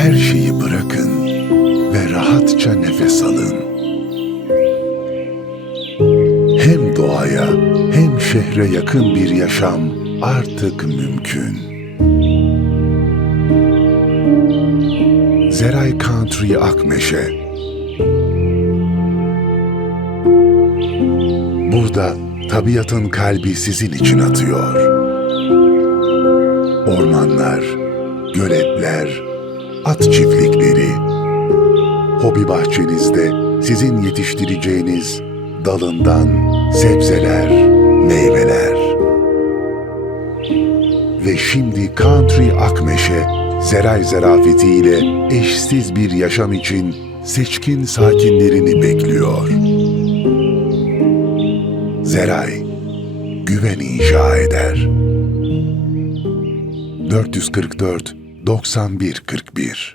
Her şeyi bırakın ve rahatça nefes alın. Hem doğaya hem şehre yakın bir yaşam artık mümkün. Zeray Country Akmeşe Burada tabiatın kalbi sizin için atıyor. Ormanlar, göletler, at çiftlikleri, hobi bahçenizde sizin yetiştireceğiniz dalından sebzeler, meyveler. Ve şimdi Country Akmeşe, Zeray zarafetiyle eşsiz bir yaşam için seçkin sakinlerini bekliyor. Zeray, güven inşa eder. 444 91 41